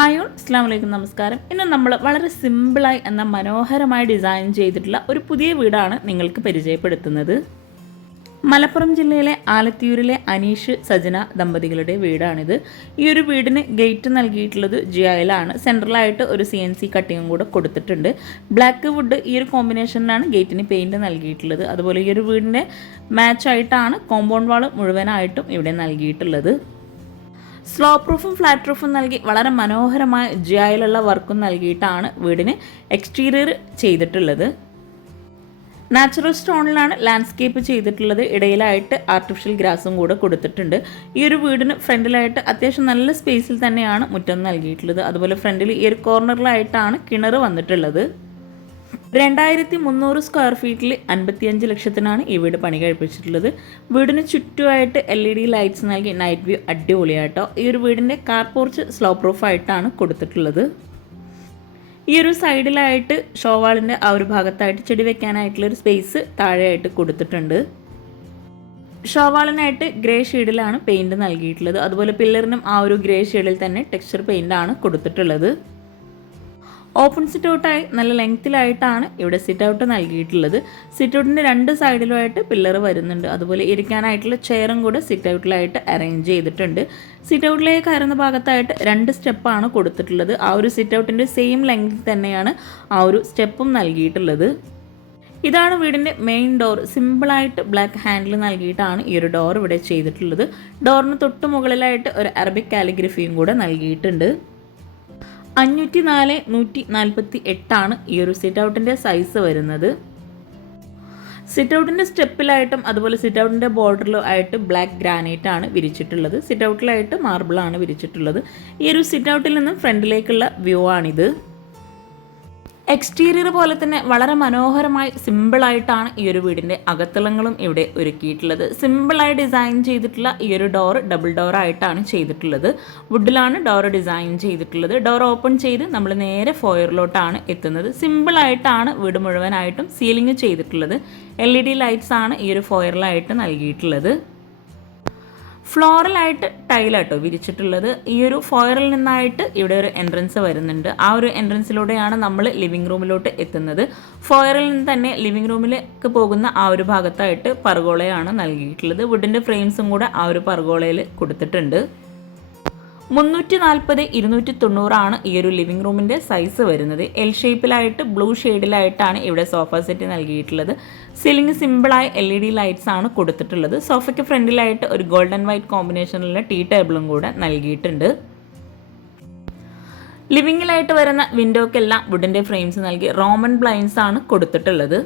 Hi all, അസ്സലാമു അലൈക്കും, നമസ്കാരം. ഇന്ന് നമ്മൾ വളരെ സിമ്പിളായി എന്ന മനോഹരമായി ഡിസൈൻ ചെയ്തിട്ടുള്ള ഒരു പുതിയ വീടാണ് നിങ്ങൾക്ക് പരിചയപ്പെടുത്തുന്നത്. മലപ്പുറം ജില്ലയിലെ ആലത്തിയൂരിലെ അനീഷ് സജന ദമ്പതികളുടെ വീടാണിത്. ഈ ഒരു വീടിന് ഗേറ്റ് നൽകിയിട്ടുള്ളത് ജിയായിലാണ്. സെൻട്രലായിട്ട് ഒരു CNC കട്ടിങ്ങും കൂടെ കൊടുത്തിട്ടുണ്ട്. ബ്ലാക്ക് വുഡ് ഈ ഒരു കോമ്പിനേഷനിലാണ് ഗേറ്റിന് പെയിൻറ് നൽകിയിട്ടുള്ളത്. അതുപോലെ ഈ ഒരു വീടിൻ്റെ മാച്ചായിട്ടാണ് കോമ്പൗണ്ട് വാൾ മുഴുവനായിട്ടും ഇവിടെ നൽകിയിട്ടുള്ളത്. സ്ലോ പ്രൂഫും ഫ്ലാറ്റ് പ്രൂഫും നൽകി വളരെ മനോഹരമായ ജിയായിലുള്ള വർക്കും നൽകിയിട്ടാണ് വീടിന് എക്സ്റ്റീരിയർ ചെയ്തിട്ടുള്ളത്. നാച്ചുറൽ സ്റ്റോണിലാണ് ലാൻഡ്സ്കേപ്പ് ചെയ്തിട്ടുള്ളത്. ഇടയിലായിട്ട് ആർട്ടിഫിഷ്യൽ ഗ്രാസും കൂടെ കൊടുത്തിട്ടുണ്ട്. ഈ ഒരു വീടിന് ഫ്രണ്ടിലായിട്ട് അത്യാവശ്യം നല്ല സ്പേസിൽ തന്നെയാണ് മുറ്റം നൽകിയിട്ടുള്ളത്. അതുപോലെ ഫ്രണ്ടിൽ ഈ ഒരു കോർണറിലായിട്ടാണ് കിണർ വന്നിട്ടുള്ളത്. 2300 സ്ക്വയർ ഫീറ്റിൽ 55 ലക്ഷത്തിനാണ് ഈ വീട് പണി കഴിപ്പിച്ചിട്ടുള്ളത്. വീടിന് ചുറ്റുമായിട്ട് LED ലൈറ്റ്സ് നൽകി നൈറ്റ് വ്യൂ അടിപൊളിയായിട്ടോ. ഈ ഒരു വീടിൻ്റെ കാർ പോർച്ച് സ്ലോ പ്രൂഫായിട്ടാണ് കൊടുത്തിട്ടുള്ളത്. ഈ ഒരു സൈഡിലായിട്ട് ഷോവാളിൻ്റെ ആ ഒരു ഭാഗത്തായിട്ട് ചെടി വെക്കാനായിട്ടുള്ളൊരു സ്പേസ് താഴെയായിട്ട് കൊടുത്തിട്ടുണ്ട്. ഷോവാളിനായിട്ട് ഗ്രേ ഷെയ്ഡിലാണ് പെയിൻറ് നൽകിയിട്ടുള്ളത്. അതുപോലെ പില്ലറിനും ആ ഒരു ഗ്രേ ഷെയ്ഡിൽ തന്നെ ടെക്സ്ചർ പെയിൻ്റാണ് കൊടുത്തിട്ടുള്ളത്. ഓപ്പൺ സിറ്റ് ഔട്ടായി നല്ല ലെങ്ത്തിലായിട്ടാണ് ഇവിടെ സിറ്റ് ഔട്ട് നൽകിയിട്ടുള്ളത്. സിറ്റ് ഔട്ടിൻ്റെ രണ്ട് സൈഡിലുമായിട്ട് പില്ലർ വരുന്നുണ്ട്. അതുപോലെ ഇരിക്കാനായിട്ടുള്ള ചെയറും കൂടെ സിറ്റ് ഔട്ടിലായിട്ട് അറേഞ്ച് ചെയ്തിട്ടുണ്ട്. സിറ്റ് ഔട്ടിലേക്ക് കയറുന്ന ഭാഗത്തായിട്ട് 2 സ്റ്റെപ്പാണ് കൊടുത്തിട്ടുള്ളത്. ആ ഒരു സിറ്റ് ഔട്ടിൻ്റെ സെയിം ലെങ്ത്തിൽ തന്നെയാണ് ആ ഒരു സ്റ്റെപ്പും നൽകിയിട്ടുള്ളത്. ഇതാണ് വീടിൻ്റെ മെയിൻ ഡോർ. സിമ്പിളായിട്ട് ബ്ലാക്ക് ഹാൻഡിൽ നൽകിയിട്ടാണ് ഈ ഒരു ഡോർ ഇവിടെ ചെയ്തിട്ടുള്ളത്. ഡോറിന് തൊട്ട് മുകളിലായിട്ട് ഒരു അറബിക് കാലിഗ്രഫിയും കൂടെ നൽകിയിട്ടുണ്ട്. 504/148 ഈ ഒരു സിറ്റ് ഔട്ടിൻ്റെ സൈസ് വരുന്നത്. സിറ്റ് ഔട്ടിൻ്റെ സ്റ്റെപ്പിലായിട്ടും അതുപോലെ സിറ്റ് ഔട്ടിൻ്റെ ബോർഡറിലും ആയിട്ട് ബ്ലാക്ക് ഗ്രാനൈറ്റ് ആണ് വിരിച്ചിട്ടുള്ളത്. സിറ്റ് ഔട്ടിലായിട്ട് മാർബിളാണ് വിരിച്ചിട്ടുള്ളത്. ഈ ഒരു സിറ്റ് ഔട്ടിൽ നിന്നും ഫ്രണ്ടിലേക്കുള്ള വ്യൂ ആണിത്. എക്സ്റ്റീരിയർ പോലെ തന്നെ വളരെ മനോഹരമായി സിമ്പിളായിട്ടാണ് ഈ ഒരു വീടിൻ്റെ അകത്തളങ്ങളും ഇവിടെ ഒരുക്കിയിട്ടുള്ളത്. സിമ്പിളായി ഡിസൈൻ ചെയ്തിട്ടുള്ള ഈ ഒരു ഡോർ ഡബിൾ ഡോർ ആയിട്ടാണ് ചെയ്തിട്ടുള്ളത്. വുഡിലാണ് ഡോർ ഡിസൈൻ ചെയ്തിട്ടുള്ളത്. ഡോർ ഓപ്പൺ ചെയ്ത് നമ്മൾ നേരെ ഫോയറിലോട്ടാണ് എത്തുന്നത്. സിമ്പിളായിട്ടാണ് വീട് മുഴുവനായിട്ടും സീലിംഗ് ചെയ്തിട്ടുള്ളത്. LED ലൈറ്റ്സ് ആണ് ഈ ഒരു ഫോയറിലായിട്ട് നൽകിയിട്ടുള്ളത്. ഫ്ലോറലായിട്ട് ടൈലാട്ടോ വിരിച്ചിട്ടുള്ളത്. ഈ ഒരു ഫോയറിൽ നിന്നായിട്ട് ഇവിടെ ഒരു എൻട്രൻസ് വരുന്നുണ്ട്. ആ ഒരു എൻട്രൻസിലൂടെയാണ് നമ്മൾ ലിവിംഗ് റൂമിലോട്ട് എത്തുന്നത്. ഫോയറിൽ നിന്ന് തന്നെ ലിവിംഗ് റൂമിലേക്ക് പോകുന്ന ആ ഒരു ഭാഗത്തായിട്ട് പർഗോളയാണ് നൽകിയിട്ടുള്ളത്. വുഡിൻ്റെ ഫ്രെയിംസും കൂടെ ആ ഒരു പർഗോളയിൽ കൊടുത്തിട്ടുണ്ട്. 340/290 ഈ ഒരു ലിവിംഗ് റൂമിൻ്റെ സൈസ് വരുന്നത്. L ഷേപ്പിലായിട്ട് ബ്ലൂ ഷെയ്ഡിലായിട്ടാണ് ഇവിടെ സോഫ സെറ്റ് നൽകിയിട്ടുള്ളത്. സീലിംഗ് സിമ്പിളായ LED ലൈറ്റ്സ് ആണ് കൊടുത്തിട്ടുള്ളത്. സോഫയ്ക്ക് ഫ്രണ്ടിലായിട്ട് ഒരു ഗോൾഡൻ വൈറ്റ് കോമ്പിനേഷനിലുള്ള ടീ ടേബിളും കൂടെ നൽകിയിട്ടുണ്ട്. ലിവിങ്ങിലായിട്ട് വരുന്ന വിൻഡോക്കെല്ലാം വുഡിൻ്റെ ഫ്രെയിംസ് നൽകി റോമൻ ബ്ലൈൻഡ്സ് ആണ് കൊടുത്തിട്ടുള്ളത്.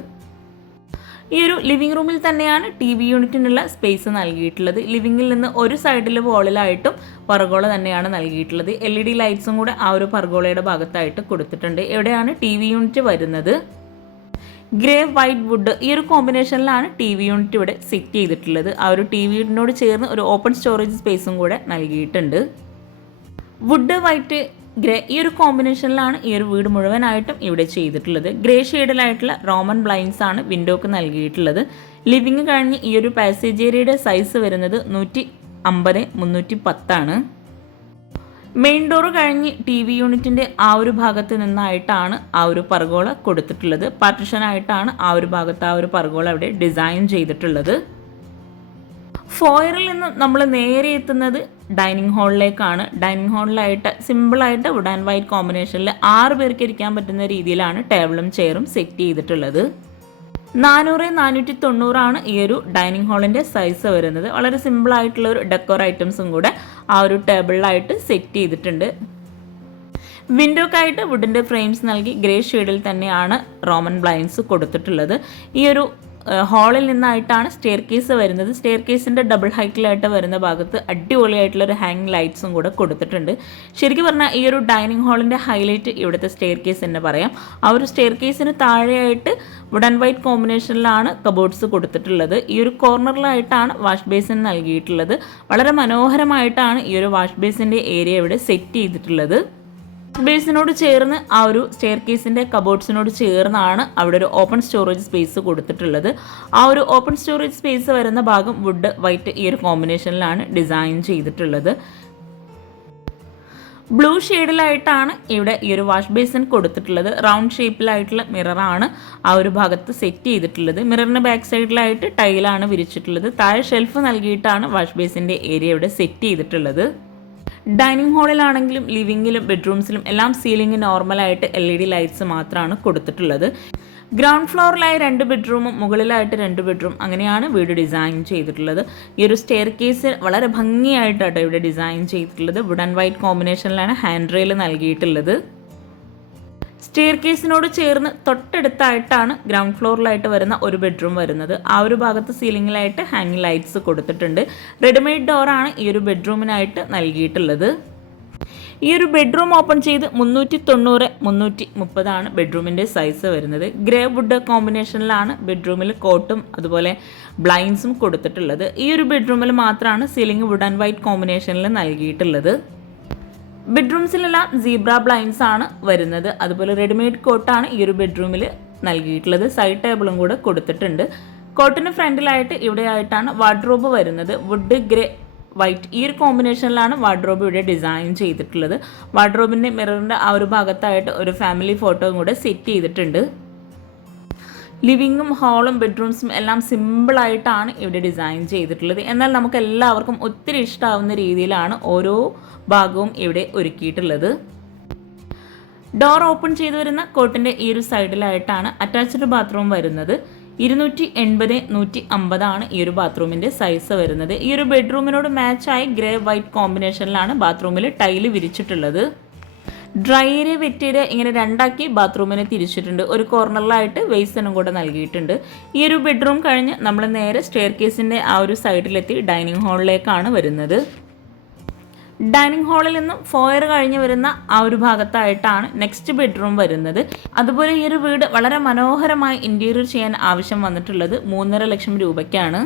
ഈ ഒരു ലിവിംഗ് റൂമിൽ തന്നെയാണ് TV യൂണിറ്റിനുള്ള സ്പേസ് നൽകിയിട്ടുള്ളത്. ലിവിങ്ങിൽ നിന്ന് ഒരു സൈഡിൽ വോളിലായിട്ടും പർഗോള തന്നെയാണ് നൽകിയിട്ടുള്ളത്. LED ലൈറ്റ്സും കൂടെ ആ ഒരു പർഗോളയുടെ ഭാഗത്തായിട്ട് കൊടുത്തിട്ടുണ്ട്. എവിടെയാണ് TV യൂണിറ്റ് വരുന്നത്. ഗ്രേ വൈറ്റ് വുഡ് ഈ ഒരു കോമ്പിനേഷനിലാണ് TV യൂണിറ്റ് ഇവിടെ സെറ്റ് ചെയ്തിട്ടുള്ളത്. ആ ഒരു TV യൂണിറ്റിനോട് ചേർന്ന് ഒരു ഓപ്പൺ സ്റ്റോറേജ് സ്പേസും കൂടെ നൽകിയിട്ടുണ്ട്. വുഡ് വൈറ്റ് ഗ്രേ ഈ ഒരു കോമ്പിനേഷനിലാണ് ഈ ഒരു വീട് മുഴുവനായിട്ടും ഇവിടെ ചെയ്തിട്ടുള്ളത്. ഗ്രേ ഷെയ്ഡിലായിട്ടുള്ള റോമൻ ബ്ലൈൻഡ്സ് ആണ് വിൻഡോക്ക് നൽകിയിട്ടുള്ളത്. ലിവിങ് കഴിഞ്ഞ് ഈ ഒരു പാസേജ് ഏരിയയുടെ സൈസ് വരുന്നത് 150/310. മെയിൻ ഡോർ കഴിഞ്ഞ് TV യൂണിറ്റിൻ്റെ ആ ഒരു ഭാഗത്ത് നിന്നായിട്ടാണ് ആ ഒരു പർഗോള കൊടുത്തിട്ടുള്ളത്. പാർട്ടിഷനായിട്ടാണ് ആ ഒരു ഭാഗത്ത് ആ ഒരു പർഗോള അവിടെ ഡിസൈൻ ചെയ്തിട്ടുള്ളത്. ഫോയറിൽ നിന്ന് നമ്മൾ നേരെ എത്തുന്നത് ഡൈനിങ് ഹാളിലേക്കാണ്. ഡൈനിങ് ഹാളിലായിട്ട് സിമ്പിളായിട്ട് വുഡ് ആൻഡ് വൈറ്റ് കോമ്പിനേഷനിൽ 6 പേർക്ക് ഇരിക്കാൻ പറ്റുന്ന രീതിയിലാണ് ടേബിളും ചെയറും സെറ്റ് ചെയ്തിട്ടുള്ളത്. 400/490 ഈ ഒരു ഡൈനിങ് ഹാളിൻ്റെ സൈസ് വരുന്നത്. വളരെ സിമ്പിളായിട്ടുള്ള ഒരു ഡെക്കോർ ഐറ്റംസും കൂടെ ആ ഒരു ടേബിളിലായിട്ട് സെറ്റ് ചെയ്തിട്ടുണ്ട്. വിൻഡോക്കായിട്ട് വുഡിൻ്റെ ഫ്രെയിംസ് നൽകി ഗ്രേ ഷെയ്ഡിൽ തന്നെയാണ് റോമൻ ബ്ലൈൻഡ്സ് കൊടുത്തിട്ടുള്ളത്. ഈ ഒരു ഹാളിൽ നിന്നായിട്ടാണ് സ്റ്റെയർ കേസ് വരുന്നത്. സ്റ്റെയർ കേസിൻ്റെ ഡബിൾ ഹൈറ്റിലായിട്ട് വരുന്ന ഭാഗത്ത് അടിപൊളിയായിട്ടുള്ളൊരു ഹാങ് ലൈറ്റ്സും കൂടെ കൊടുത്തിട്ടുണ്ട്. ശരിക്കും പറഞ്ഞാൽ ഈ ഒരു ഡൈനിങ് ഹാളിൻ്റെ ഹൈലൈറ്റ് ഇവിടുത്തെ സ്റ്റെയർ കേസ് എന്ന് പറയാം. ആ ഒരു സ്റ്റെയർ കേസിന് താഴെയായിട്ട് വുഡ് ആൻഡ് വൈറ്റ് കോമ്പിനേഷനിലാണ് കബോർഡ്സ് കൊടുത്തിട്ടുള്ളത്. ഈ ഒരു കോർണറിലായിട്ടാണ് വാഷ് ബേസിൻ നൽകിയിട്ടുള്ളത്. വളരെ മനോഹരമായിട്ടാണ് ഈ ഒരു വാഷ് ബേസിൻ്റെ ഏരിയ ഇവിടെ സെറ്റ് ചെയ്തിട്ടുള്ളത്. ബേസിനോട് ചേർന്ന് ആ ഒരു സ്റ്റെയർ കേസിൻ്റെ കബോർഡ്സിനോട് ചേർന്നാണ് അവിടെ ഒരു ഓപ്പൺ സ്റ്റോറേജ് സ്പേസ് കൊടുത്തിട്ടുള്ളത്. ആ ഒരു ഓപ്പൺ സ്റ്റോറേജ് സ്പേസ് വരുന്ന ഭാഗം വുഡ് വൈറ്റ് ഈ ഒരു കോമ്പിനേഷനിലാണ് ഡിസൈൻ ചെയ്തിട്ടുള്ളത്. ബ്ലൂ ഷെയ്ഡിലായിട്ടാണ് ഇവിടെ ഈ ഒരു വാഷ് ബേസിൻ കൊടുത്തിട്ടുള്ളത്. റൗണ്ട് ഷേപ്പിലായിട്ടുള്ള മിററാണ് ആ ഒരു ഭാഗത്ത് സെറ്റ് ചെയ്തിട്ടുള്ളത്. മിററിന് ബാക്ക് സൈഡിലായിട്ട് ടൈലാണ് വിരിച്ചിട്ടുള്ളത്. താഴെ ഷെൽഫ് നൽകിയിട്ടാണ് വാഷ് ബേസിൻ്റെ ഏരിയ ഇവിടെ സെറ്റ് ചെയ്തിട്ടുള്ളത്. ഡൈനിങ് ഹാളിലാണെങ്കിലും ലിവിങ്ങിലും ബെഡ്റൂംസിലും എല്ലാം സീലിംഗ് നോർമലായിട്ട് LED ലൈറ്റ്സ് മാത്രമാണ് കൊടുത്തിട്ടുള്ളത്. ഗ്രൗണ്ട് ഫ്ലോറിലായി 2 ബെഡ്റൂമും മുകളിലായിട്ട് 2 ബെഡ്റൂം അങ്ങനെയാണ് വീട് ഡിസൈൻ ചെയ്തിട്ടുള്ളത്. ഈ ഒരു സ്റ്റെയർ കേസ് വളരെ ഭംഗിയായിട്ടാണ് ഇവിടെ ഡിസൈൻ ചെയ്തിട്ടുള്ളത്. വുഡ് ആൻഡ് വൈറ്റ് കോമ്പിനേഷനിലാണ് ഹാൻഡ് റെയിൽ നൽകിയിട്ടുള്ളത്. സ്റ്റെയർ കേസിനോട് ചേർന്ന് തൊട്ടടുത്തായിട്ടാണ് ഗ്രൗണ്ട് ഫ്ലോറിലായിട്ട് വരുന്ന ഒരു ബെഡ്റൂം വരുന്നത്. ആ ഒരു ഭാഗത്ത് സീലിംഗിലായിട്ട് ഹാങ്ങിങ് ലൈറ്റ്സ് കൊടുത്തിട്ടുണ്ട്. റെഡിമെയ്ഡ് ഡോറാണ് ഈ ഒരു ബെഡ്റൂമിനായിട്ട് നൽകിയിട്ടുള്ളത്. ഈ ഒരു ബെഡ്റൂം ഓപ്പൺ ചെയ്ത് 390-330 ബെഡ്റൂമിൻ്റെ സൈസ് വരുന്നത്. ഗ്രേ വുഡ് കോമ്പിനേഷനിലാണ് ബെഡ്റൂമിൽ കോട്ടും അതുപോലെ ബ്ലൈൻഡ്സും കൊടുത്തിട്ടുള്ളത്. ഈ ഒരു ബെഡ്റൂമിൽ മാത്രമാണ് സീലിംഗ് വുഡ് ആൻഡ് വൈറ്റ് കോമ്പിനേഷനിൽ നൽകിയിട്ടുള്ളത്. ബെഡ്റൂംസിലെല്ലാം സീബ്ര ബ്ലൈൻഡ്സ് ആണ് വരുന്നത്. അതുപോലെ റെഡിമെയ്ഡ് കോട്ടാണ് ഈ ഒരു ബെഡ്റൂമിൽ നൽകിയിട്ടുള്ളത്. സൈഡ് ടേബിളും കൂടെ കൊടുത്തിട്ടുണ്ട്. കോട്ടിന് ഫ്രണ്ടിലായിട്ട് ഇവിടെയായിട്ടാണ് വാർഡ്രോബ് വരുന്നത്. വുഡ് ഗ്രേ വൈറ്റ് ഈ ഒരു കോമ്പിനേഷനിലാണ് വാർഡ്രോബ് ഇവിടെ ഡിസൈൻ ചെയ്തിട്ടുള്ളത്. വാർഡ്രോബിൻ്റെ മിററിൻ്റെ ആ ഒരു ഭാഗത്തായിട്ട് ഒരു ഫാമിലി ഫോട്ടോയും കൂടെ സെറ്റ് ചെയ്തിട്ടുണ്ട്. ലിവിങ്ങും ഹാളും ബെഡ്റൂംസും എല്ലാം സിമ്പിളായിട്ടാണ് ഇവിടെ ഡിസൈൻ ചെയ്തിട്ടുള്ളത്. എന്നാൽ നമുക്ക് എല്ലാവർക്കും ഒത്തിരി ഇഷ്ടമാവുന്ന രീതിയിലാണ് ഓരോ ഭാഗവും ഇവിടെ ഒരുക്കിയിട്ടുള്ളത്. ഡോർ ഓപ്പൺ ചെയ്തു വരുന്ന കോട്ടിൻ്റെ ഈ ഒരു സൈഡിലായിട്ടാണ് അറ്റാച്ച്ഡ് ബാത്റൂം വരുന്നത്. 280-150 ഈ ഒരു ബാത്റൂമിൻ്റെ സൈസ് വരുന്നത്. ഈ ഒരു ബെഡ്റൂമിനോട് മാച്ചായി ഗ്രേ വൈറ്റ് കോമ്പിനേഷനിലാണ് ബാത്റൂമിൽ ടൈല് വിരിച്ചിട്ടുള്ളത്. ഡ്രൈ ഏരിയ വെറ്റ് ഏരിയ ഇങ്ങനെ രണ്ടാക്കി ബാത്റൂമിനെ തിരിച്ചിട്ടുണ്ട്. ഒരു കോർണറിലായിട്ട് വേസനും കൂടെ നൽകിയിട്ടുണ്ട്. ഈ ഒരു ബെഡ്റൂം കഴിഞ്ഞ് നമ്മൾ നേരെ സ്റ്റെയർ കേസിൻ്റെ ആ ഒരു സൈഡിലെത്തി ഡൈനിങ് ഹാളിലേക്കാണ് വരുന്നത്. ഡൈനിങ് ഹാളിൽ നിന്നും ഫോയർ കഴിഞ്ഞ് വരുന്ന ആ ഒരു ഭാഗത്തായിട്ടാണ് നെക്സ്റ്റ് ബെഡ്റൂം വരുന്നത്. അതുപോലെ ഈ ഒരു വീട് വളരെ മനോഹരമായി ഇൻറ്റീരിയർ ചെയ്യാൻ ആവശ്യം വന്നിട്ടുള്ളത് 3.5 ലക്ഷം രൂപയ്ക്കാണ്.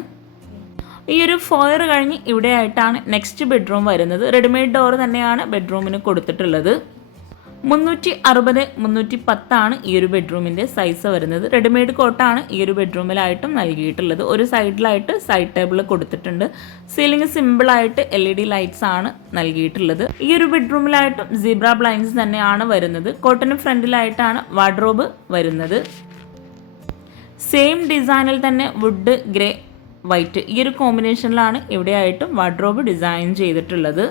ഈ ഒരു ഫോയർ കഴിഞ്ഞ് ഇവിടെയായിട്ടാണ് നെക്സ്റ്റ് ബെഡ്റൂം വരുന്നത്. റെഡിമെയ്ഡ് ഡോർ തന്നെയാണ് ബെഡ്റൂമിന് കൊടുത്തിട്ടുള്ളത്. 360-310 ഈ ഒരു ബെഡ്റൂമിൻ്റെ സൈസ് വരുന്നത്. റെഡിമെയ്ഡ് കോട്ടാണ് ഈ ഒരു ബെഡ്റൂമിലായിട്ടും നൽകിയിട്ടുള്ളത്. ഒരു സൈഡിലായിട്ട് സൈഡ് ടേബിൾ കൊടുത്തിട്ടുണ്ട്. സീലിംഗ് സിമ്പിളായിട്ട് LED ലൈറ്റ്സ് ആണ് നൽകിയിട്ടുള്ളത്. ഈ ഒരു ബെഡ്റൂമിലായിട്ടും സീബ്ര ബ്ലൈൻഡ്സ് തന്നെയാണ് വരുന്നത്. കോട്ടിന് ഫ്രണ്ടിലായിട്ടാണ് വാർഡ്രോബ് വരുന്നത്. സെയിം ഡിസൈനിൽ തന്നെ വുഡ് ഗ്രേ വൈറ്റ് ഈ ഒരു കോമ്പിനേഷനിലാണ് ഇവിടെയായിട്ടും വാർഡ്രോബ് ഡിസൈൻ ചെയ്തിട്ടുള്ളത്.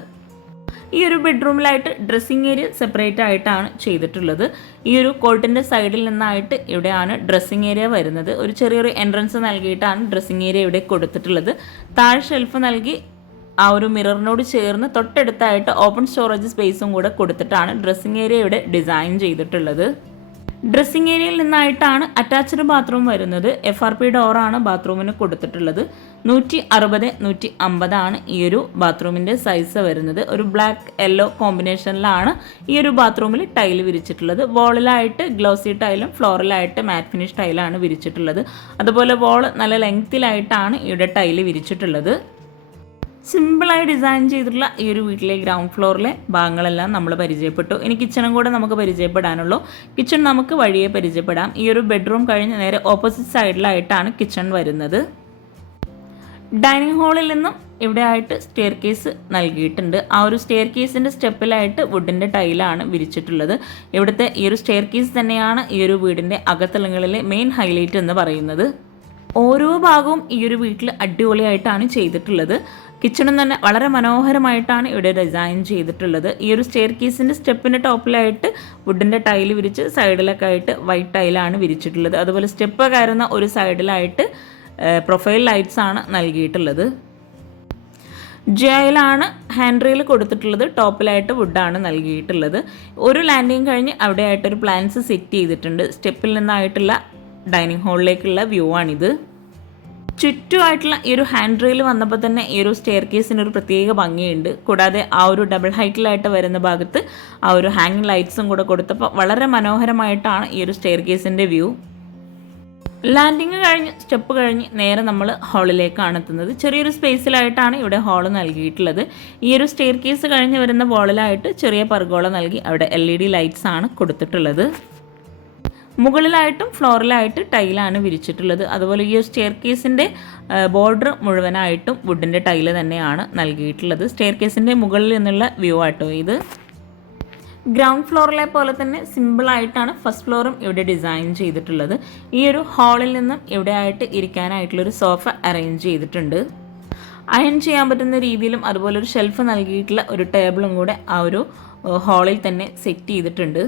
ഈ ഒരു ബെഡ്റൂമിലായിട്ട് ഡ്രസ്സിങ് ഏരിയ സെപ്പറേറ്റ് ആയിട്ടാണ് ചെയ്തിട്ടുള്ളത്. ഈ ഒരു കോട്ടിൻ്റെ സൈഡിൽ നിന്നായിട്ട് ഇവിടെയാണ് ഡ്രസ്സിങ് ഏരിയ വരുന്നത്. ഒരു ചെറിയൊരു എൻട്രൻസ് നൽകിയിട്ടാണ് ഡ്രസ്സിങ് ഏരിയ ഇവിടെ കൊടുത്തിട്ടുള്ളത്. താഴെ ഷെൽഫ് നൽകി ആ ഒരു മിററിനോട് ചേർന്ന് തൊട്ടടുത്തായിട്ട് ഓപ്പൺ സ്റ്റോറേജ് സ്പേസും കൂടെ കൊടുത്തിട്ടാണ് ഡ്രസ്സിങ് ഏരിയ ഇവിടെ ഡിസൈൻ ചെയ്തിട്ടുള്ളത്. ഡ്രസ്സിങ് ഏരിയയിൽ നിന്നായിട്ടാണ് അറ്റാച്ച്ഡ് ബാത്റൂം വരുന്നത്. FRP ഡോറാണ് ബാത്റൂമിന് കൊടുത്തിട്ടുള്ളത്. 160-150 ഈ ഒരു ബാത്റൂമിൻ്റെ സൈസ് വരുന്നത്. ഒരു ബ്ലാക്ക് യെല്ലോ കോമ്പിനേഷനിലാണ് ഈ ഒരു ബാത്റൂമിൽ ടൈൽ വിരിച്ചിട്ടുള്ളത്. വോളിലായിട്ട് ഗ്ലോസി ടൈലും ഫ്ലോറിലായിട്ട് മാറ്റ് ഫിനിഷ് ടൈലാണ് വിരിച്ചിട്ടുള്ളത്. അതുപോലെ വോൾ നല്ല ലെങ്ത്തിലായിട്ടാണ് ഇവിടെ ടൈൽ വിരിച്ചിട്ടുള്ളത്. സിമ്പിളായി ഡിസൈൻ ചെയ്തിട്ടുള്ള ഈ ഒരു വീട്ടിലെ ഗ്രൗണ്ട് ഫ്ലോറിലെ ഭാഗങ്ങളെല്ലാം നമ്മൾ പരിചയപ്പെട്ടു. ഇനി കിച്ചണും കൂടെ നമുക്ക് പരിചയപ്പെടാനുള്ളൂ. കിച്ചൺ നമുക്ക് വഴിയെ പരിചയപ്പെടാം. ഈ ഒരു ബെഡ്റൂം കഴിഞ്ഞ് നേരെ ഓപ്പോസിറ്റ് സൈഡിലായിട്ടാണ് കിച്ചൺ വരുന്നത്. ഡൈനിങ് ഹാളിൽ നിന്നും ഇവിടെ ആയിട്ട് സ്റ്റെയർ കേസ് നൽകിയിട്ടുണ്ട്. ആ ഒരു സ്റ്റെയർ കേസിൻ്റെ സ്റ്റെപ്പിലായിട്ട് വുഡിൻ്റെ ടൈലാണ് വിരിച്ചിട്ടുള്ളത്. ഇവിടുത്തെ ഈ ഒരു സ്റ്റെയർ കേസ് തന്നെയാണ് ഈ ഒരു വീടിൻ്റെ അകത്തളങ്ങളിലെ മെയിൻ ഹൈലൈറ്റ് എന്ന് പറയുന്നത്. ഓരോ ഭാഗവും ഈ ഒരു വീട്ടിൽ അടിപൊളിയായിട്ടാണ് ചെയ്തിട്ടുള്ളത്. കിച്ചണും തന്നെ വളരെ മനോഹരമായിട്ടാണ് ഇവിടെ ഡിസൈൻ ചെയ്തിട്ടുള്ളത്. ഈ ഒരു സ്റ്റെയർ കേസിൻ്റെ സ്റ്റെപ്പിൻ്റെ ടോപ്പിലായിട്ട് വുഡിൻ്റെ ടൈൽ വിരിച്ച് സൈഡിലൊക്കെ ആയിട്ട് വൈറ്റ് ടൈലാണ് വിരിച്ചിട്ടുള്ളത്. അതുപോലെ സ്റ്റെപ്പ് കയറുന്ന ഒരു സൈഡിലായിട്ട് പ്രൊഫൈൽ ലൈറ്റ്സ് ആണ് നൽകിയിട്ടുള്ളത്. ജയിലാണ് ഹാൻഡ് റെയിൽ കൊടുത്തിട്ടുള്ളത്. ടോപ്പിലായിട്ട് വുഡാണ് നൽകിയിട്ടുള്ളത്. ഒരു ലാൻഡിങ് കഴിഞ്ഞ് അവിടെ ആയിട്ടൊരു പ്ലാൻസ് സെറ്റ് ചെയ്തിട്ടുണ്ട്. സ്റ്റെപ്പിൽ നിന്നായിട്ടുള്ള ഡൈനിങ് ഹാളിലേക്കുള്ള വ്യൂ ആണിത്. ചുറ്റുമായിട്ടുള്ള ഈ ഒരു ഹാൻഡ് റെയിൽ വന്നപ്പോൾ തന്നെ ഈ ഒരു സ്റ്റെയർ കേസിന് ഒരു പ്രത്യേക ഭംഗിയുണ്ട്. കൂടാതെ ആ ഒരു ഡബിൾ ഹൈറ്റിലായിട്ട് വരുന്ന ഭാഗത്ത് ആ ഒരു ഹാങ്ങിങ് ലൈറ്റ്സും കൂടെ കൊടുത്തപ്പോൾ വളരെ മനോഹരമായിട്ടാണ് ഈ ഒരു സ്റ്റെയർ കേസിൻ്റെ വ്യൂ. ലാൻഡിങ് കഴിഞ്ഞ് സ്റ്റെപ്പ് കഴിഞ്ഞ് നേരെ നമ്മൾ ഹാളിലേക്കാണ് എത്തുന്നത്. ചെറിയൊരു സ്പേസിലായിട്ടാണ് ഇവിടെ ഹാള് നൽകിയിട്ടുള്ളത്. ഈ ഒരു സ്റ്റെയർ കേസ് കഴിഞ്ഞ് വരുന്ന വോളിലായിട്ട് ചെറിയ പർഗോള നൽകി അവിടെ LED ലൈറ്റ്സ് ആണ് കൊടുത്തിട്ടുള്ളത്. മുകളിലായിട്ടും ഫ്ലോറിലായിട്ട് ടൈലാണ് വിരിച്ചിട്ടുള്ളത്. അതുപോലെ ഈ സ്റ്റെയർ കേസിൻ്റെ ബോർഡർ മുഴുവനായിട്ടും വുഡിൻ്റെ ടൈല് തന്നെയാണ് നൽകിയിട്ടുള്ളത്. സ്റ്റെയർ കേസിൻ്റെ മുകളിൽ നിന്നുള്ള വ്യൂ ആട്ടോ ഇത്. ഗ്രൗണ്ട് ഫ്ലോറിലെ പോലെ തന്നെ സിമ്പിളായിട്ടാണ് ഫസ്റ്റ് ഫ്ലോറും ഇവിടെ ഡിസൈൻ ചെയ്തിട്ടുള്ളത്. ഈ ഒരു ഹാളിൽ നിന്നും ഇവിടെ ആയിട്ട് ഇരിക്കാനായിട്ടുള്ളൊരു സോഫ അറേഞ്ച് ചെയ്തിട്ടുണ്ട്. അയൺ ചെയ്യാൻ പറ്റുന്ന രീതിയിലും അതുപോലെ ഒരു ഷെൽഫ് നൽകിയിട്ടുള്ള ഒരു ടേബിളും കൂടെ ആ ഒരു ഹാളിൽ തന്നെ സെറ്റ് ചെയ്തിട്ടുണ്ട്.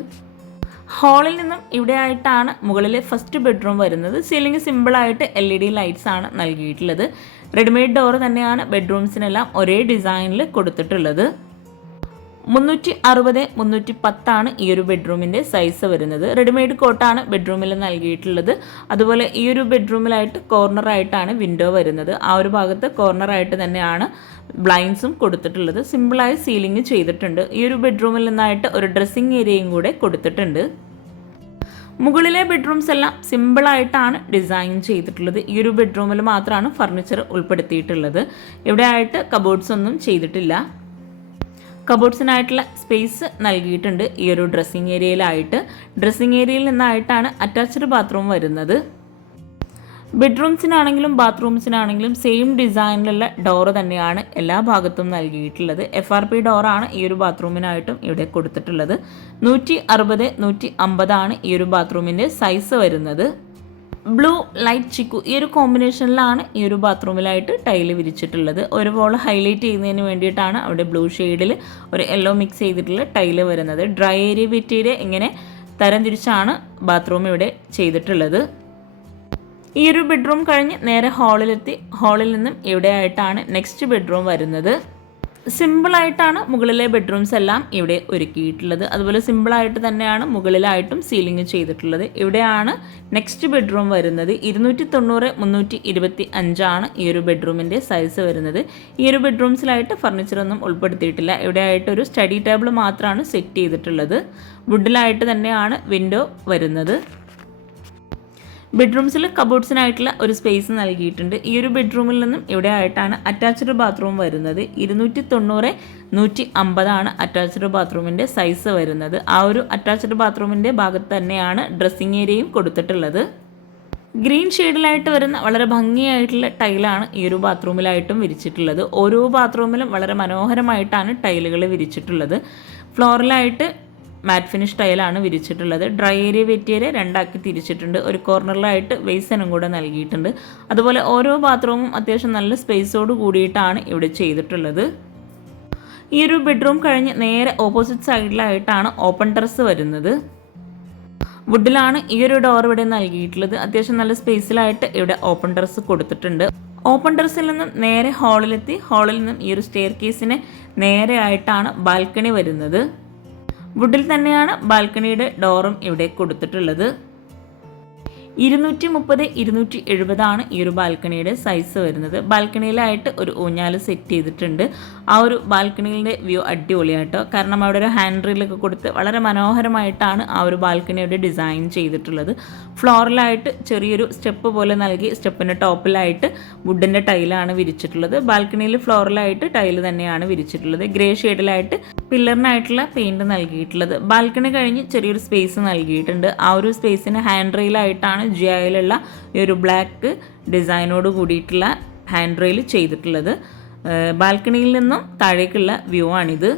ഹാളിൽ നിന്നും ഇവിടെ ആയിട്ടാണ് മുകളിലെ ഫസ്റ്റ് ബെഡ്റൂം വരുന്നത്. സീലിംഗ് സിമ്പിളായിട്ട് LED ലൈറ്റ്സ് ആണ് നൽകിയിട്ടുള്ളത്. റെഡിമെയ്ഡ് ഡോർ തന്നെയാണ് ബെഡ്റൂംസിനെല്ലാം ഒരേ ഡിസൈനിൽ കൊടുത്തിട്ടുള്ളത്. 360-310 ഈ ഒരു ബെഡ്റൂമിൻ്റെ സൈസ് വരുന്നത്. റെഡിമെയ്ഡ് കോട്ടാണ് ബെഡ്റൂമിൽ നൽകിയിട്ടുള്ളത്. അതുപോലെ ഈ ഒരു ബെഡ്റൂമിലായിട്ട് കോർണറായിട്ടാണ് വിൻഡോ വരുന്നത്. ആ ഒരു ഭാഗത്ത് കോർണറായിട്ട് തന്നെയാണ് ബ്ലൈൻഡ്സും കൊടുത്തിട്ടുള്ളത്. സിമ്പിളായി സീലിംഗ് ചെയ്തിട്ടുണ്ട്. ഈ ഒരു ബെഡ്റൂമിൽ നിന്നായിട്ട് ഒരു ഡ്രസ്സിംഗ് ഏരിയയും കൂടെ കൊടുത്തിട്ടുണ്ട്. മുകളിലെ ബെഡ്റൂംസ് എല്ലാം സിമ്പിളായിട്ടാണ് ഡിസൈൻ ചെയ്തിട്ടുള്ളത്. ഈ ഒരു ബെഡ്റൂമിൽ മാത്രമാണ് ഫർണിച്ചർ ഉൾപ്പെടുത്തിയിട്ടുള്ളത്. ഇവിടെ ആയിട്ട് കബോർഡ്സ് ഒന്നും ചെയ്തിട്ടില്ല. കബോർഡ്സിനായിട്ടുള്ള സ്പേസ് നൽകിയിട്ടുണ്ട്. ഈ ഒരു ഡ്രസ്സിംഗ് ഏരിയയിലായിട്ട് ഡ്രസ്സിംഗ് ഏരിയയിൽ നിന്നായിട്ടാണ് അറ്റാച്ച്ഡ് ബാത്റൂം വരുന്നത്. ബെഡ്റൂംസിനാണെങ്കിലും ബാത്റൂംസിനാണെങ്കിലും സെയിം ഡിസൈനിലുള്ള ഡോറ് തന്നെയാണ് എല്ലാ ഭാഗത്തും നൽകിയിട്ടുള്ളത്. FRP ഡോറാണ് ഈ ഒരു ബാത്റൂമിനായിട്ടും ഇവിടെ കൊടുത്തിട്ടുള്ളത്. 160-150 ഈ ഒരു ബാത്റൂമിൻ്റെ സൈസ് വരുന്നത്. ബ്ലൂ ലൈറ്റ് ചിക്കു ഈ ഒരു കോമ്പിനേഷനിലാണ് ഈ ഒരു ബാത്റൂമിലായിട്ട് ടൈല് വിരിച്ചിട്ടുള്ളത്. ഒരു വോൾ ഹൈലൈറ്റ് ചെയ്യുന്നതിന് വേണ്ടിയിട്ടാണ് അവിടെ ബ്ലൂ ഷെയ്ഡിൽ ഒരു യെല്ലോ മിക്സ് ചെയ്തിട്ടുള്ള ടൈല് വരുന്നത്. ഡ്രൈ ഏരിയ വെറ്റ് ഏരിയ ഇങ്ങനെ തരം തിരിച്ചാണ് ബാത്റൂം ഇവിടെ ചെയ്തിട്ടുള്ളത്. ഈ ഒരു ബെഡ്റൂം കഴിഞ്ഞ് നേരെ ഹാളിലെത്തി ഹാളിൽ നിന്നും ഇവിടെ ആയിട്ടാണ് നെക്സ്റ്റ് ബെഡ്റൂം വരുന്നത്. സിമ്പിളായിട്ടാണ് മുകളിലെ ബെഡ്റൂംസ് എല്ലാം ഇവിടെ ഒരുക്കിയിട്ടുള്ളത്. അതുപോലെ സിമ്പിളായിട്ട് തന്നെയാണ് മുകളിലായിട്ടും സീലിംഗ് ചെയ്തിട്ടുള്ളത്. ഇവിടെയാണ് നെക്സ്റ്റ് ബെഡ്റൂം വരുന്നത്. 290-325 ഈ ഒരു ബെഡ്റൂമിൻ്റെ സൈസ് വരുന്നത്. ഈ ഒരു ബെഡ്റൂംസിലായിട്ട് ഫർണിച്ചറൊന്നും ഉൾപ്പെടുത്തിയിട്ടില്ല. ഇവിടെ ആയിട്ടൊരു സ്റ്റഡി ടേബിൾ മാത്രമാണ് സെറ്റ് ചെയ്തിട്ടുള്ളത്. വുഡിലായിട്ട് തന്നെയാണ് വിൻഡോ വരുന്നത്. ബെഡ്റൂംസിൽ കബോർഡ്സിനായിട്ടുള്ള ഒരു സ്പേസ് നൽകിയിട്ടുണ്ട്. ഈ ഒരു ബെഡ്റൂമിൽ നിന്നും ഇവിടെ ആയിട്ടാണ് അറ്റാച്ച്ഡ് ബാത്റൂം വരുന്നത്. 290-150 അറ്റാച്ച്ഡ് ബാത്റൂമിൻ്റെ സൈസ് വരുന്നത്. ആ ഒരു അറ്റാച്ച്ഡ് ബാത്റൂമിൻ്റെ ഭാഗത്ത് തന്നെയാണ് ഡ്രസ്സിംഗ് ഏരിയയും കൊടുത്തിട്ടുള്ളത്. ഗ്രീൻ ഷെയ്ഡിലായിട്ട് വരുന്ന വളരെ ഭംഗിയായിട്ടുള്ള ടൈലാണ് ഈ ഒരു ബാത്റൂമിലായിട്ടും വിരിച്ചിട്ടുള്ളത്. ഓരോ ബാത്റൂമിലും വളരെ മനോഹരമായിട്ടാണ് ടൈലുകൾ വിരിച്ചിട്ടുള്ളത്. ഫ്ലോറിലായിട്ട് മാറ്റ് ഫിനിഷ് ടൈലാണ് വിരിച്ചിട്ടുള്ളത്. ഡ്രൈ ഏരിയ വെറ്റ് ഏരിയ രണ്ടാക്കി തിരിച്ചിട്ടുണ്ട്. ഒരു കോർണറിലായിട്ട് ബേസിനും കൂടെ നൽകിയിട്ടുണ്ട്. അതുപോലെ ഓരോ ബാത്റൂമും അത്യാവശ്യം നല്ല സ്പേസോട് കൂടിയിട്ടാണ് ഇവിടെ ചെയ്തിട്ടുള്ളത്. ഈ ഒരു ബെഡ്റൂം കഴിഞ്ഞ് നേരെ ഓപ്പോസിറ്റ് സൈഡിലായിട്ടാണ് ഓപ്പൺ ടെറസ് വരുന്നത്. വുഡിലാണ് ഈ ഒരു ഡോർ ഇവിടെ നൽകിയിട്ടുള്ളത്. അത്യാവശ്യം നല്ല സ്പേസിലായിട്ട് ഇവിടെ ഓപ്പൺ ടെറസ് കൊടുത്തിട്ടുണ്ട്. ഓപ്പൺ ടെറസിൽ നിന്നും നേരെ ഹാളിലെത്തി ഹാളിൽ നിന്നും ഈ ഒരു സ്റ്റെയർ കേസിന് നേരെ ആയിട്ടാണ് ബാൽക്കണി വരുന്നത്. വുഡിൽ തന്നെയാണ് ബാൽക്കണിയുടെ ഡോറും ഇവിടെ കൊടുത്തിട്ടുള്ളത്. 230-270 ഈ ഒരു ബാൽക്കണിയുടെ സൈസ് വരുന്നത്. ബാൽക്കണിയിലായിട്ട് ഒരു ഊഞ്ഞാൽ സെറ്റ് ചെയ്തിട്ടുണ്ട്. ആ ഒരു ബാൽക്കണിയുടെ വ്യൂ അടിപൊളിയായിട്ടോ, കാരണം അവിടെ ഒരു ഹാൻഡ് റീലൊക്കെ കൊടുത്ത് വളരെ മനോഹരമായിട്ടാണ് ആ ഒരു ബാൽക്കണിയുടെ ഡിസൈൻ ചെയ്തിട്ടുള്ളത്. ഫ്ലോറിലായിട്ട് ചെറിയൊരു സ്റ്റെപ്പ് പോലെ നൽകി സ്റ്റെപ്പിൻ്റെ ടോപ്പിലായിട്ട് വുഡിൻ്റെ ടൈലാണ് വിരിച്ചിട്ടുള്ളത്. ബാൽക്കണിയിൽ ഫ്ലോറിലായിട്ട് ടൈല് തന്നെയാണ് വിരിച്ചിട്ടുള്ളത്. ഗ്രേ ഷെയ്ഡിലായിട്ട് പില്ലറിനായിട്ടുള്ള പെയിൻറ് നൽകിയിട്ടുള്ളത്. ബാൽക്കണി കഴിഞ്ഞ് ചെറിയൊരു സ്പേസ് നൽകിയിട്ടുണ്ട്. ആ ഒരു സ്പേസിന് ഹാൻഡ് റെയിലായിട്ടാണ് ജിയായിലുള്ള ഈ ഒരു ബ്ലാക്ക് ഡിസൈനോട് കൂടിയിട്ടുള്ള ഹാൻഡ് റെയിൽ ചെയ്തിട്ടുള്ളത്. ബാൽക്കണിയിൽ നിന്നും താഴേക്കുള്ള വ്യൂ ആണിത്.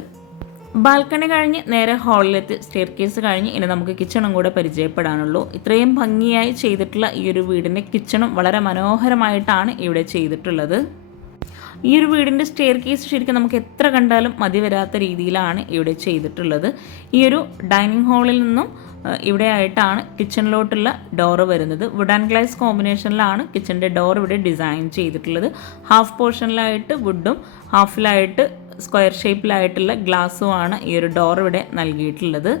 ബാൽക്കണി കഴിഞ്ഞ് നേരെ ഹാളിലെത്തി സ്റ്റെയർ കേസ് കഴിഞ്ഞ് ഇനി നമുക്ക് കിച്ചണും കൂടെ പരിചയപ്പെടാനുള്ളൂ. ഇത്രയും ഭംഗിയായി ചെയ്തിട്ടുള്ള ഈ ഒരു വീടിൻ്റെ കിച്ചണും വളരെ മനോഹരമായിട്ടാണ് ഇവിടെ ചെയ്തിട്ടുള്ളത്. ഈ ഒരു വീടിൻ്റെ സ്റ്റെയർ കേസ് ശരിക്കും നമുക്ക് എത്ര കണ്ടാലും മതി വരാത്ത രീതിയിലാണ് ഇവിടെ ചെയ്തിട്ടുള്ളത്. ഈ ഒരു ഡൈനിങ് ഹാളിൽ നിന്നും ഇവിടെ ആയിട്ടാണ് കിച്ചണിലോട്ടുള്ള ഡോറ് വരുന്നത്. വുഡ് ആൻഡ് ഗ്ലാസ് കോമ്പിനേഷനിലാണ് കിച്ചണിൻ്റെ ഡോർ ഇവിടെ ഡിസൈൻ ചെയ്തിട്ടുള്ളത്. ഹാഫ് പോർഷനിലായിട്ട് വുഡും ഹാഫിലായിട്ട് സ്ക്വയർ ഷേപ്പിലായിട്ടുള്ള ഗ്ലാസ്സുമാണ് ഈ ഒരു ഡോർ ഇവിടെ നൽകിയിട്ടുള്ളത്.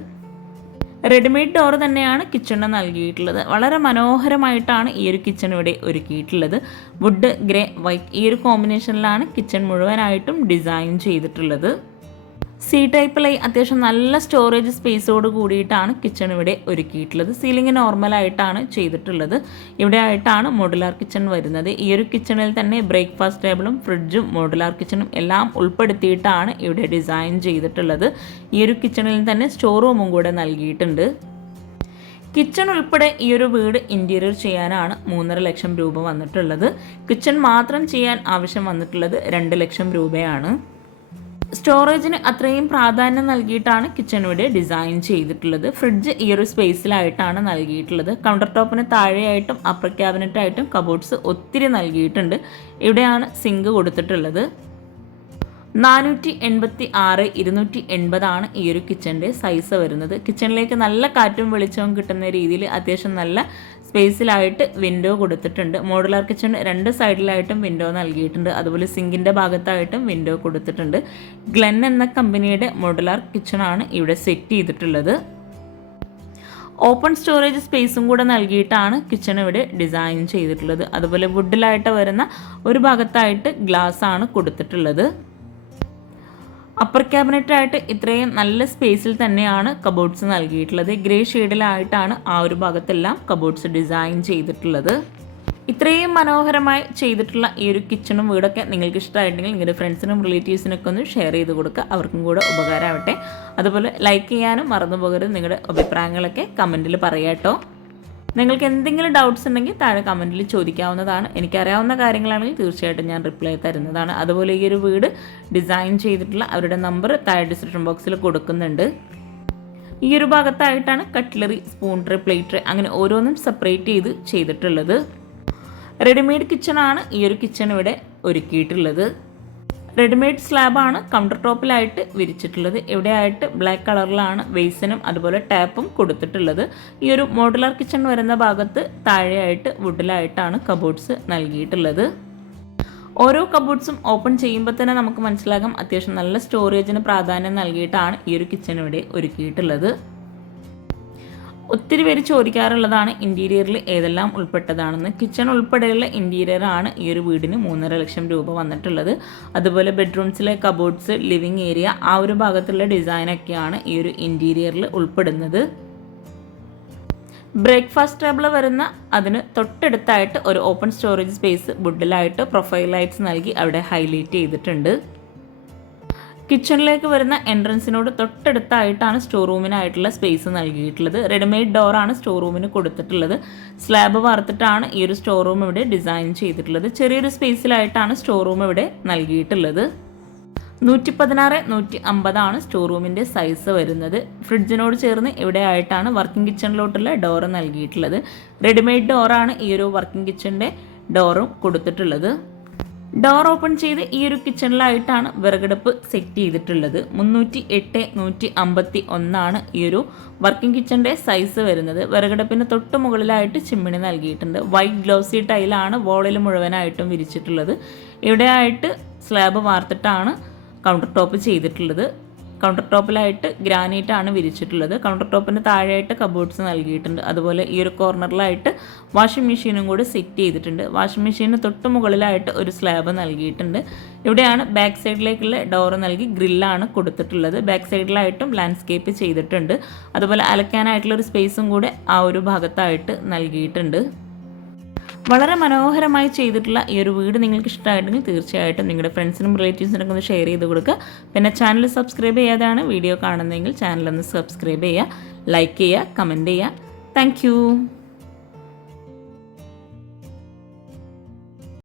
റെഡിമെയ്ഡ് ഡോർ തന്നെയാണ് കിച്ചണിന് നൽകിയിട്ടുള്ളത്. വളരെ മനോഹരമായിട്ടാണ് ഈ ഒരു കിച്ചൺ ഇവിടെ ഒരുക്കിയിട്ടുള്ളത്. വുഡ്, ഗ്രേ, വൈറ്റ് ഈ ഒരു കോമ്പിനേഷനിലാണ് കിച്ചൺ മുഴുവനായിട്ടും ഡിസൈൻ ചെയ്തിട്ടുള്ളത്. സി ടൈപ്പിലായി അത്യാവശ്യം നല്ല സ്റ്റോറേജ് സ്പേസോട് കൂടിയിട്ടാണ് കിച്ചൺ ഇവിടെ ഒരുക്കിയിട്ടുള്ളത്. സീലിംഗ് നോർമലായിട്ടാണ് ചെയ്തിട്ടുള്ളത്. ഇവിടെ ആയിട്ടാണ് മോഡുലാർ കിച്ചൺ വരുന്നത്. ഈ ഒരു കിച്ചണിൽ തന്നെ ബ്രേക്ക്ഫാസ്റ്റ് ടേബിളും ഫ്രിഡ്ജും മോഡുലാർ കിച്ചണും എല്ലാം ഉൾപ്പെടുത്തിയിട്ടാണ് ഇവിടെ ഡിസൈൻ ചെയ്തിട്ടുള്ളത്. ഈ ഒരു കിച്ചണിൽ തന്നെ സ്റ്റോർ റൂമും കൂടെ നൽകിയിട്ടുണ്ട്. കിച്ചൺ ഉൾപ്പെടെ ഈ ഒരു വീട് ഇൻറ്റീരിയർ ചെയ്യാനാണ് 3.5 ലക്ഷം രൂപ വന്നിട്ടുള്ളത്. കിച്ചൺ മാത്രം ചെയ്യാൻ ആവശ്യം വന്നിട്ടുള്ളത് 2 ലക്ഷം രൂപയാണ്. സ്റ്റോറേജിന് അത്രയും പ്രാധാന്യം നൽകിയിട്ടാണ് കിച്ചൺ ഇവിടെ ഡിസൈൻ ചെയ്തിട്ടുള്ളത്. ഫ്രിഡ്ജ് ഈ ഒരു സ്പേസിലായിട്ടാണ് നൽകിയിട്ടുള്ളത്. കൗണ്ടർ ടോപ്പിന് താഴെയായിട്ടും അപ്പർ ക്യാബിനറ്റായിട്ടും കബോർഡ്സ് ഒത്തിരി നൽകിയിട്ടുണ്ട്. ഇവിടെയാണ് സിങ്ക് കൊടുത്തിട്ടുള്ളത്. 486 280 ഈ ഒരു കിച്ചൻ്റെ സൈസ് വരുന്നത്. കിച്ചണിലേക്ക് നല്ല കാറ്റും വെളിച്ചവും കിട്ടുന്ന രീതിയിൽ അത്യാവശ്യം നല്ല സ്പേസിലായിട്ട് വിൻഡോ കൊടുത്തിട്ടുണ്ട്. മോഡുലാർ കിച്ചൺ 2 സൈഡിലായിട്ടും വിൻഡോ നൽകിയിട്ടുണ്ട്. അതുപോലെ സിങ്കിൻ്റെ ഭാഗത്തായിട്ടും വിൻഡോ കൊടുത്തിട്ടുണ്ട്. ഗ്ലെൻ എന്ന കമ്പനിയുടെ മോഡുലാർ കിച്ചണാണ് ഇവിടെ സെറ്റ് ചെയ്തിട്ടുള്ളത്. ഓപ്പൺ സ്റ്റോറേജ് സ്പേസും കൂടെ നൽകിയിട്ടാണ് കിച്ചൺ ഇവിടെ ഡിസൈൻ ചെയ്തിട്ടുള്ളത്. അതുപോലെ വുഡിലായിട്ട് വരുന്ന ഒരു ഭാഗത്തായിട്ട് ഗ്ലാസ് ആണ് കൊടുത്തിട്ടുള്ളത്. അപ്പർ ക്യാബിനറ്റായിട്ട് ഇത്രയും നല്ല സ്പേസിൽ തന്നെയാണ് കബോർഡ്സ് നൽകിയിട്ടുള്ളത്. ഗ്രേ ഷെയ്ഡിലായിട്ടാണ് ആ ഒരു ഭാഗത്തെല്ലാം കബോർഡ്സ് ഡിസൈൻ ചെയ്തിട്ടുള്ളത്. ഇത്രയും മനോഹരമായി ചെയ്തിട്ടുള്ള ഈ ഒരു കിച്ചണും വീടൊക്കെ നിങ്ങൾക്ക് ഇഷ്ടമായിട്ടുണ്ടെങ്കിൽ നിങ്ങളുടെ ഫ്രണ്ട്സിനും റിലേറ്റീവ്സിനൊക്കെ ഒന്ന് ഷെയർ ചെയ്ത് കൊടുക്കുക. അവർക്കും കൂടെ ഉപകാരമാവട്ടെ. അതുപോലെ ലൈക്ക് ചെയ്യാനും മറന്നു പോകരുത്. നിങ്ങളുടെ അഭിപ്രായങ്ങളൊക്കെ കമൻറ്റിൽ പറയാട്ടോ. നിങ്ങൾക്ക് എന്തെങ്കിലും ഡൗട്ട്സ് ഉണ്ടെങ്കിൽ താഴെ കമൻറ്റിൽ ചോദിക്കാവുന്നതാണ്. എനിക്കറിയാവുന്ന കാര്യങ്ങളാണെങ്കിൽ തീർച്ചയായിട്ടും ഞാൻ റിപ്ലൈ തരുന്നതാണ്. അതുപോലെ ഈ ഒരു വീട് ഡിസൈൻ ചെയ്തിട്ടുള്ള അവരുടെ നമ്പർ താഴെ ഡിസ്ക്രിപ്ഷൻ ബോക്സിൽ കൊടുക്കുന്നുണ്ട്. ഈ ഒരു ഭാഗത്തായിട്ടാണ് cutlery, spoon tray, plate tray അങ്ങനെ ഓരോന്നും സെപ്പറേറ്റ് ചെയ്തിട്ടുള്ളത്. റെഡിമെയ്ഡ് കിച്ചണാണ് ഈ ഒരു കിച്ചൺ ഇവിടെ ഒരുക്കിയിട്ടുള്ളത്. റെഡിമെയ്ഡ് സ്ലാബാണ് കൗണ്ടർ ടോപ്പിലായിട്ട് വിരിച്ചിട്ടുള്ളത്. ഇവിടെയായിട്ട് ബ്ലാക്ക് കളറിലാണ് ബേസിനും അതുപോലെ ടാപ്പും കൊടുത്തിട്ടുള്ളത്. ഈ ഒരു മോഡുലാർ കിച്ചൺ വരുന്ന ഭാഗത്ത് താഴെയായിട്ട് വുഡിലായിട്ടാണ് കബോർഡ്സ് നൽകിയിട്ടുള്ളത്. ഓരോ കബോർഡ്സും ഓപ്പൺ ചെയ്യുമ്പോൾ തന്നെ നമുക്ക് മനസ്സിലാകാം അത്യാവശ്യം നല്ല സ്റ്റോറേജിന് പ്രാധാന്യം നൽകിയിട്ടാണ് ഈ ഒരു കിച്ചൺ ഇവിടെ ഒരുക്കിയിട്ടുള്ളത്. ഒത്തിരി പേര് ചോദിക്കാറുള്ളതാണ് ഇൻറ്റീരിയറിൽ ഏതെല്ലാം ഉൾപ്പെട്ടതാണെന്ന്. കിച്ചൺ ഉൾപ്പെടെയുള്ള ഇൻറ്റീരിയറാണ് ഈ ഒരു വീടിന് 3.5 ലക്ഷം രൂപ വന്നിട്ടുള്ളത്. അതുപോലെ ബെഡ്റൂംസിലെ കബോർഡ്സ്, ലിവിങ് ഏരിയ ആ ഒരു ഭാഗത്തുള്ള ഡിസൈനൊക്കെയാണ് ഈ ഒരു ഇൻറ്റീരിയറിൽ ഉൾപ്പെടുന്നത്. ബ്രേക്ക്ഫാസ്റ്റ് ടേബിൾ വരുന്ന അതിന് തൊട്ടടുത്തായിട്ട് ഒരു ഓപ്പൺ സ്റ്റോറേജ് സ്പേസ് വുഡിലായിട്ട് പ്രൊഫൈൽ ലൈറ്റ്സ് നൽകി അവിടെ ഹൈലൈറ്റ് ചെയ്തിട്ടുണ്ട്. കിച്ചണിലേക്ക് വരുന്ന എൻട്രൻസിനോട് തൊട്ടടുത്തായിട്ടാണ് സ്റ്റോർ റൂമിനായിട്ടുള്ള സ്പേസ് നൽകിയിട്ടുള്ളത്. റെഡിമെയ്ഡ് ഡോറാണ് സ്റ്റോർ റൂമിന് കൊടുത്തിട്ടുള്ളത്. സ്ലാബ് വാർത്തിട്ടാണ് ഈ ഒരു സ്റ്റോർ റൂം ഇവിടെ ഡിസൈൻ ചെയ്തിട്ടുള്ളത്. ചെറിയൊരു സ്പേസിലായിട്ടാണ് സ്റ്റോർ റൂം ഇവിടെ നൽകിയിട്ടുള്ളത്. 116 150 സ്റ്റോർ റൂമിൻ്റെ സൈസ് വരുന്നത്. ഫ്രിഡ്ജിനോട് ചേർന്ന് ഇവിടെ ആയിട്ടാണ് വർക്കിംഗ് കിച്ചണിലോട്ടുള്ള ഡോറ് നൽകിയിട്ടുള്ളത്. റെഡിമെയ്ഡ് ഡോറാണ് ഈ ഒരു വർക്കിംഗ് കിച്ചണിൻ്റെ ഡോറും കൊടുത്തിട്ടുള്ളത്. ഡോർ ഓപ്പൺ ചെയ്ത് ഈ ഒരു കിച്ചണിലായിട്ടാണ് വിറകടുപ്പ് സെറ്റ് ചെയ്തിട്ടുള്ളത്. 308 151 ഈ ഒരു വർക്കിംഗ് കിച്ചണിൻ്റെ സൈസ് വരുന്നത്. വിറകടുപ്പിന് തൊട്ട് മുകളിലായിട്ട് ചിമ്മിണി നൽകിയിട്ടുണ്ട്. വൈറ്റ് ഗ്ലോസി ടൈലാണ് വോളിൽ മുഴുവനായിട്ടും വിരിച്ചിട്ടുള്ളത്. ഇവിടെയായിട്ട് സ്ലാബ് വാർത്തിട്ടാണ് കൗണ്ടർ ടോപ്പ് ചെയ്തിട്ടുള്ളത്. കൗണ്ടർ ടോപ്പിലായിട്ട് ഗ്രാനൈറ്റാണ് വിരിച്ചിട്ടുള്ളത്. കൗണ്ടർ ടോപ്പിന് താഴെയായിട്ട് കബോർഡ്സ് നൽകിയിട്ടുണ്ട്. അതുപോലെ ഈ ഒരു കോർണറിലായിട്ട് വാഷിംഗ് മെഷീനും കൂടി സെറ്റ് ചെയ്തിട്ടുണ്ട്. വാഷിംഗ് മെഷീന് തൊട്ട് മുകളിലായിട്ട് ഒരു സ്ലാബ് നൽകിയിട്ടുണ്ട്. ഇവിടെയാണ് ബാക്ക് സൈഡിലേക്കുള്ള ഡോറ് നൽകി ഗ്രില്ലാണ് കൊടുത്തിട്ടുള്ളത്. ബാക്ക് സൈഡിലായിട്ടും ലാൻഡ്സ്കേപ്പ് ചെയ്തിട്ടുണ്ട്. അതുപോലെ അലക്കാനായിട്ടുള്ളൊരു സ്പേസും കൂടെ ആ ഒരു ഭാഗത്തായിട്ട് നൽകിയിട്ടുണ്ട്. വളരെ മനോഹരമായി ചെയ്തിട്ടുള്ള ഈ ഒരു വീട് നിങ്ങൾക്ക് ഇഷ്ടമായിട്ടുണ്ടെങ്കിൽ തീർച്ചയായിട്ടും നിങ്ങളുടെ ഫ്രണ്ട്സിനും റിലേറ്റീവ്സിനൊക്കെ ഒന്ന് ഷെയർ ചെയ്ത് കൊടുക്കുക. പിന്നെ ചാനൽ സബ്സ്ക്രൈബ് ചെയ്യാതെയാണ് വീഡിയോ കാണുന്നതെങ്കിൽ ചാനലൊന്ന് സബ്സ്ക്രൈബ് ചെയ്യുക, ലൈക്ക് ചെയ്യുക, കമൻറ്റ് ചെയ്യുക. താങ്ക്